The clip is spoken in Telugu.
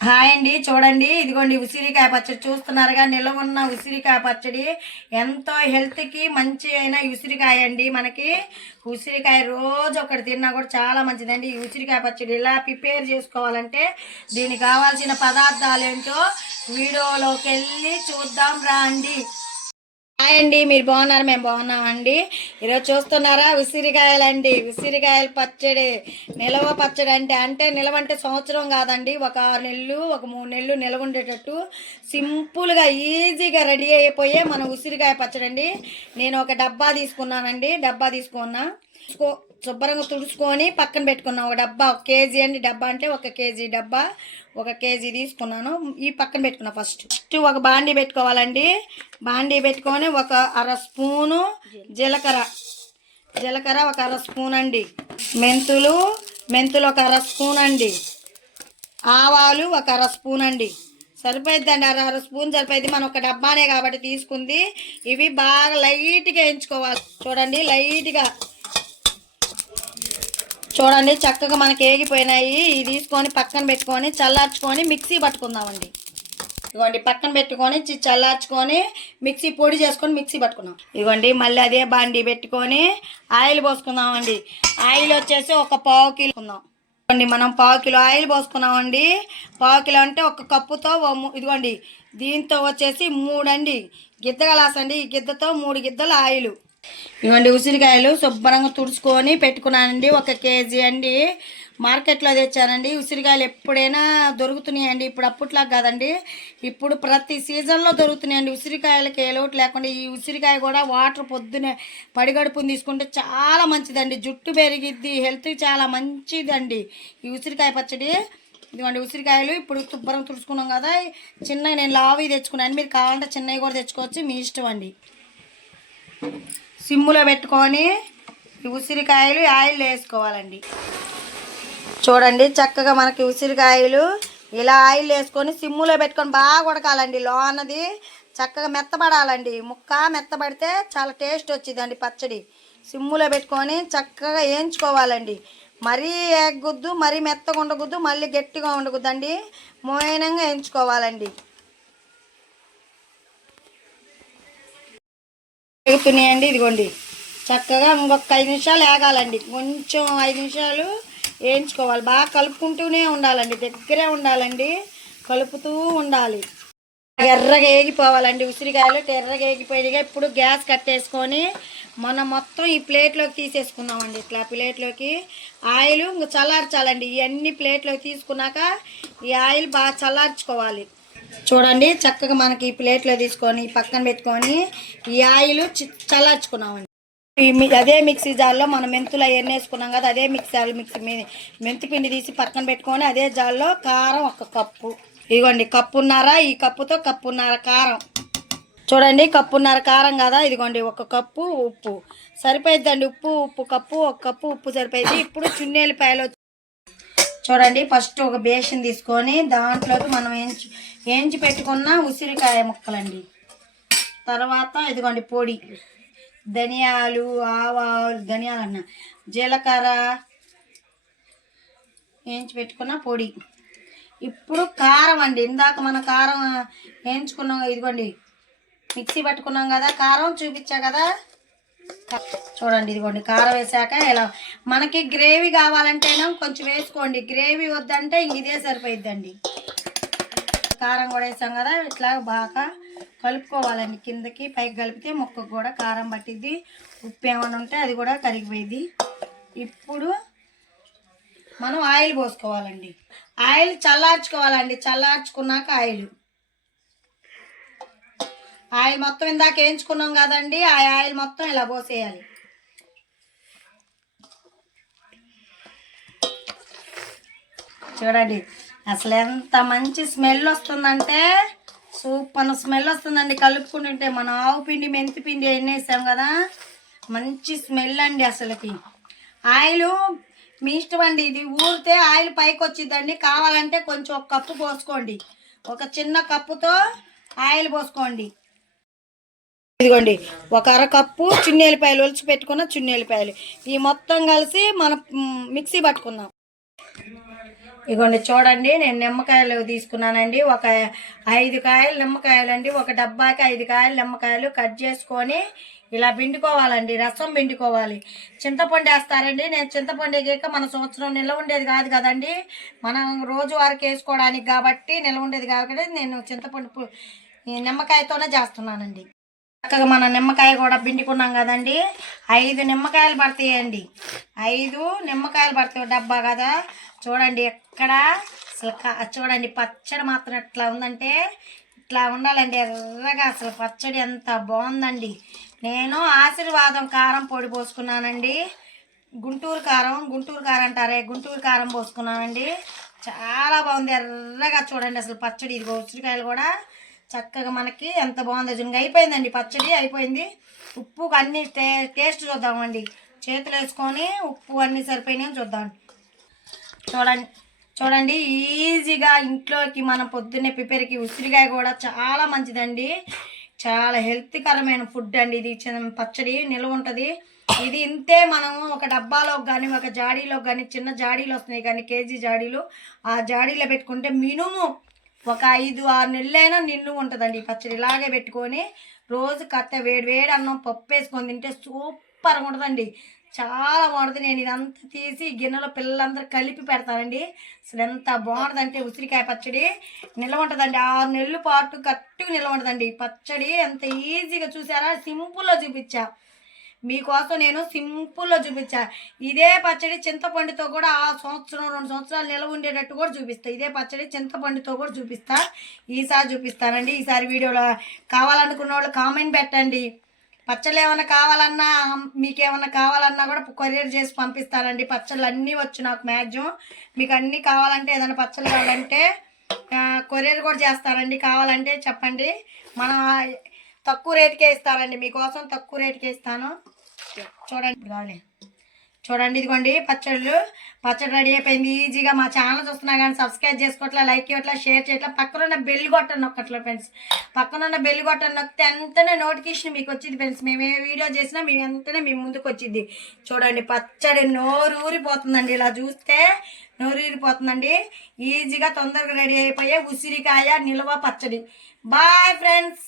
హాయ్ అండి చూడండి. ఇదిగోండి ఉసిరికాయ పచ్చడి చూస్తున్నారుగా. నిల్వ ఉన్న ఉసిరికాయ పచ్చడి ఎంతో హెల్త్కి మంచి అయిన ఉసిరికాయ అండి మనకి. ఉసిరికాయ రోజు ఒకటి తిన్నా కూడా చాలా మంచిదండి. ఈ ఉసిరికాయ పచ్చడి ఇలా ప్రిపేర్ చేసుకోవాలంటే దీనికి కావాల్సిన పదార్థాలు ఏంటో వీడియోలోకి వెళ్ళి చూద్దాం రండి హాయ్ అండి మీరు బాగున్నారు? మేము బాగున్నామండి. ఈరోజు చూస్తున్నారా? ఉసిరికాయలండి ఉసిరికాయల పచ్చడి నిలవ పచ్చడి అంటే అంటే నిలవ అంటే సంవత్సరం కాదండి. ఒక ఆరు నెలలు ఒక మూడు నెలలు నిలవ ఉండేటట్టు సింపుల్గా ఈజీగా రెడీ అయిపోయే మన ఉసిరికాయ పచ్చడి అండి నేను ఒక డబ్బా తీసుకున్నానండి. డబ్బా తీసుకున్నా శుభ్రంగా తుడుచుకొని పక్కన పెట్టుకున్నాం. ఒక డబ్బా ఒక కేజీ అండి. డబ్బా అంటే ఒక కేజీ డబ్బా ఒక కేజీ తీసుకున్నాను. ఈ పక్కన పెట్టుకున్నా ఫస్ట్. ఫస్ట్ ఒక బాండీ పెట్టుకోవాలండి. బాండీ పెట్టుకొని ఒక అర స్పూను జీలకర్ర. జీలకర్ర ఒక అర స్పూన్ అండి. మెంతులు మెంతులు ఒక అర స్పూన్ అండి. ఆవాలు ఒక అర స్పూన్ అండి. సరిపోయిద్దండి. అర అర స్పూన్ సరిపోయింది. మనం ఒక డబ్బానే కాబట్టి తీసుకుంది. ఇవి బాగా లైట్గా వేయించుకోవాలి. చూడండి లైట్గా. చూడండి చక్కగా మనకి ఏగిపోయినాయి. ఇవి తీసుకొని పక్కన పెట్టుకొని చల్లార్చుకొని మిక్సీ పట్టుకుందామండి. ఇదిగోండి పక్కన పెట్టుకొని చల్లార్చుకొని మిక్సీ పొడి చేసుకొని మిక్సీ పట్టుకున్నాం ఇదిగోండి మళ్ళీ అదే బాండి పెట్టుకొని ఆయిల్ పోసుకుందామండి. ఆయిల్ వచ్చేసి ఒక పావు కిలో ఉందాం ఇదిగోండి మనం పావు కిలో ఆయిల్ పోసుకున్నామండి. పావు కిలో అంటే ఒక కప్పుతో ఇదిగోండి దీంతో వచ్చేసి మూడండి. గిద్ద గలాసండి. ఈ గిద్దతో మూడు గిద్దలు ఆయిల్. ఇవ్వండి ఉసిరికాయలు శుభ్రంగా తుడుచుకొని పెట్టుకున్నానండి. ఒక కేజీ అండి. మార్కెట్లో తెచ్చానండి. ఉసిరికాయలు ఎప్పుడైనా దొరుకుతున్నాయండి. ఇప్పుడు అప్పట్లా కాదండి. ఇప్పుడు ప్రతి సీజన్లో దొరుకుతున్నాయండి. ఉసిరికాయలకి ఏ లోటు లేకుండా ఈ ఉసిరికాయ కూడా వాటర్ పొద్దునే పడిగడుపుని తీసుకుంటే చాలా మంచిదండి. జుట్టు పెరిగిద్ది. హెల్త్కి చాలా మంచిదండి. ఈ ఉసిరికాయ పచ్చడి. ఇదిగోండి ఉసిరికాయలు. ఇప్పుడు శుభ్రం తుడుచుకున్నాం కదా. చిన్నవి నేను లావి తెచ్చుకున్నాను. మీరు కావాలంటే చిన్నవి కూడా తెచ్చుకోవచ్చు. మీ ఇష్టం అండి. సిమ్ములో పెట్టుకొని ఉసిరికాయలు ఆయిల్ వేసుకోవాలండి. చూడండి చక్కగా మనకి ఉసిరికాయలు ఇలా ఆయిల్ వేసుకొని సిమ్ములో పెట్టుకొని బాగా ఉడకాలండి. లోనది చక్కగా మెత్తబడాలండి. ముక్క మెత్తబడితే చాలా టేస్ట్ వచ్చిందండి పచ్చడి. సిమ్ములో పెట్టుకొని చక్కగా వేయించుకోవాలండి. మరీ ఎగ్గొద్దు మరీ మెత్తగా ఉండకూడదు మళ్ళీ గట్టిగా ఉండకూడదండి. మోయనంగా వేయించుకోవాలండి. వేగుతున్నాయండి ఇదిగోండి. చక్కగా ఇంకొక ఐదు నిమిషాలు వేగాలండి కొంచెం ఐదు నిమిషాలు వేయించుకోవాలి. బాగా కలుపుకుంటూనే ఉండాలండి. దగ్గరే ఉండాలండి. కలుపుతూ ఉండాలి. ఎర్రగా ఏగిపోవాలండి ఉసిరికాయలు. ఎర్రగా వేగిపోయిగా ఇప్పుడు గ్యాస్ కట్టేసుకొని మనం మొత్తం ఈ ప్లేట్లోకి తీసేసుకుందామండి. ఇట్లా ప్లేట్లోకి ఆయిల్ ఇంక చల్లార్చాలండి. ఇవన్నీ ప్లేట్లోకి తీసుకున్నాక ఈ ఆయిల్ బాగా చల్లార్చుకోవాలి. చూడండి చక్కగా మనకి ఈ ప్లేట్లో తీసుకొని పక్కన పెట్టుకొని ఈ ఆయిల్ చి- చల్లార్చుకున్నామండి అదే మిక్సీ జార్లో మనం మెంతులు అవన్నీ వేసుకున్నాం కదా అదే మిక్సీ జార్ మిక్సీ మెంతి పిండి తీసి పక్కన పెట్టుకొని అదే జార్లో కారం ఒక కప్పు. ఇదిగోండి కప్పున్నారా ఈ కప్పుతో కప్పున్నర కారం. చూడండి కప్పున్నర కారం కదా ఇదిగోండి ఒక కప్పు ఉప్పు. సరిపోయిద్దండి ఉప్పు ఉప్పు కప్పు ఒక కప్పు ఉప్పు సరిపోయింది. ఇప్పుడు చున్నెల్లిపాయలు చూడండి ఫస్ట్ ఒక బేషన్ తీసుకొని దాంట్లోకి మనం ఏం ఏంచి పెట్టుకున్న ఉసిరికాయ ముక్కలండి. తర్వాత ఇదిగోండి పొడి. ధనియాలు ఆవాలు ధనియాలు అన్న. జీలకర్ర వేయించి పెట్టుకున్న పొడి. ఇప్పుడు కారం అండి. ఇందాక మన కారం వేయించుకున్నాం ఇదిగోండి. మిక్సీ పట్టుకున్నాం కదా కారం చూపించా కదా? చూడండి ఇదిగోండి కారం వేసాక ఇలా మనకి గ్రేవీ కావాలంటేనే కొంచెం వేసుకోండి. గ్రేవీ వద్దంటే ఇంక ఇదే సరిపోయిద్దండి. కారం కూడా వేసాం కదా ఇట్లా బాగా కలుపుకోవాలండి. కిందకి పైకి కలిపితే ముక్కకు కూడా కారం పట్టిద్ది. ఉప్పు ఏమైనా ఉంటే అది కూడా కరిగిపోయింది ఇప్పుడు మనం ఆయిల్ పోసుకోవాలండి. ఆయిల్ చల్లార్చుకోవాలండి. చల్లార్చుకున్నాక ఆయిల్. ఆయిల్ మొత్తం ఇందాక వేయించుకున్నాం కదండి ఆ ఆయిల్ మొత్తం ఇలా పోసేయాలి. చూడండి అసలు ఎంత మంచి స్మెల్ వస్తుందంటే? సూపర్ స్మెల్ వస్తుందండి. కలుపుకుంటుంటే మనం ఆవు పిండి మెంతి పిండి వేసాం కదా? మంచి స్మెల్ అండి అసలుకి. ఆయిల్ మీ ఇష్టం అండి. ఇది ఊరితే ఆయిల్ పైకి వచ్చిందండి కావాలంటే కొంచెం ఒక కప్పు పోసుకోండి. ఒక చిన్న కప్పుతో ఆయిల్ పోసుకోండి. ఇదిగోండి. ఒక అరకప్పు చున్నేలిపాయలు ఒలిచి పెట్టుకున్న చున్నేలిపాయలు ఈ మొత్తం కలిసి మనం మిక్సీ పట్టుకుందాం. ఇగోండి చూడండి నేను నిమ్మకాయలు తీసుకున్నానండి. ఒక ఐదు కాయలు నిమ్మకాయలు అండి. ఒక డబ్బాకి ఐదు కాయలు నిమ్మకాయలు కట్ చేసుకొని ఇలా పిండుకోవాలండి రసం పిండుకోవాలి. చింతపండు వేస్తారండి. నేను చింతపండు వేగాక మన సంవత్సరం నిల్వ ఉండేది కాదు కదండి. మనం రోజువారికి వేసుకోవడానికి కాబట్టి నిల్వ ఉండేది కాబట్టి నేను చింతపండు నిమ్మకాయతోనే చేస్తున్నానండి. చక్కగా మన నిమ్మకాయ కూడా పిండుకున్నాం కదండి. ఐదు నిమ్మకాయలు పడతాయండి. ఐదు నిమ్మకాయలు పడతాయి డబ్బా కదా. చూడండి ఎక్కడ అసలు చూడండి పచ్చడి మాత్రం ఎట్లా ఉందంటే ఇట్లా ఉండాలండి ఎర్రగా అసలు పచ్చడి ఎంత బాగుందండి. నేను ఆశీర్వాదం కారం పొడి పోసుకున్నానండి. గుంటూరు కారం గుంటూరు కారం అంటారే గుంటూరు కారం పోసుకున్నానండి. చాలా బాగుంది ఎర్రగా చూడండి అసలు పచ్చడి. ఇదిగో ఉసిరికాయలు కూడా చక్కగా మనకి ఎంత బాగుందో చూడండి. అయిపోయిందండి పచ్చడి అయిపోయింది. ఉప్పు అన్ని టే టేస్ట్ చూద్దామండి చేతులు వేసుకొని ఉప్పు అన్నీ సరిపోయినాయని చూద్దాం. చూడండి చూడండి ఈజీగా ఇంట్లోకి మనం పొద్దున్నే ప్రిపేర్కి ఉసిరికాయ కూడా చాలా మంచిదండి. చాలా హెల్త్కరమైన ఫుడ్ అండి ఇది. చిన్న పచ్చడి నిల్వ ఉంటుంది. ఇది ఇంతే మనం ఒక డబ్బాలో కానీ ఒక జాడీలో కానీ చిన్న జాడీలు వస్తున్నాయి కానీ కేజీ జాడీలు. ఆ జాడీలో పెట్టుకుంటే మినిమం ఒక ఐదు ఆరు నెలలైనా నిన్ను ఉంటుందండి ఈ పచ్చడి. ఇలాగే పెట్టుకొని రోజు కత్త వేడి వేడి అన్నం పప్పు వేసుకొని తింటే సూపర్గా ఉంటుందండి. చాలా బాగుంటుంది. నేను ఇదంతా తీసి గిన్నెలో పిల్లలందరూ కలిపి పెడతానండి అసలు ఎంత బాగుంటుందంటే ఉసిరికాయ పచ్చడి. నిల్వ ఉంటుందండి. ఆరు నెలల పాటు కట్టుకు నిల్వ ఉంటుందండి. పచ్చడి ఎంత ఈజీగా చూసారా? సింపుల్లో చూపించా. మీకోసం నేను సింపుల్లో చూపించా. ఇదే పచ్చడి చింతపండుతో కూడా ఆ సంవత్సరం రెండు సంవత్సరాలు నిల్వ ఉండేటట్టు కూడా చూపిస్తా. ఇదే పచ్చడి చింతపండుతో కూడా చూపిస్తా. ఈసారి చూపిస్తానండి. ఈసారి వీడియోలో కావాలనుకున్న వాళ్ళు కామెంట్ పెట్టండి. పచ్చళ్ళు ఏమైనా కావాలన్నా మీకేమన్నా కావాలన్నా కూడా కొరియర్ చేసి పంపిస్తానండి. పచ్చళ్ళు అన్నీ వచ్చు నాకు మ్యాక్సిమం మీకు అన్నీ కావాలంటే ఏదైనా పచ్చళ్ళు కావాలంటే కొరియర్ కూడా చేస్తానండి. కావాలంటే చెప్పండి. మన తక్కువ రేటుకే ఇస్తానండి. మీకోసం తక్కువ రేటుకే ఇస్తాను. చూడండి కావాలి. చూడండి ఇదిగోండి పచ్చళ్ళు. పచ్చడి రెడీ అయిపోయింది. ఈజీగా మా ఛానల్ చూస్తున్నా కానీ సబ్స్క్రైబ్ చేసుకోవట్లా లైక్ ఇవ్వట్లా షేర్ చేయట్లా. పక్కన ఉన్న బెల్ కొట్టండి ఒక్కట్లో ఫ్రెండ్స్. పక్కన ఉన్న బెల్ కొట్టండి. నొక్కితే వెంటనే నోటిఫికేషన్ మీకు వచ్చింది ఫ్రెండ్స్. మేము ఏ వీడియో చేసినా మీ వెంటనే మీ ముందుకు వచ్చింది. చూడండి పచ్చడి నోరు ఊరిపోతుందండి. ఇలా చూస్తే నోరు ఊరిపోతుందండి. ఈజీగా తొందరగా రెడీ అయిపోయే ఉసిరికాయ నిల్వ పచ్చడి. Bye friends.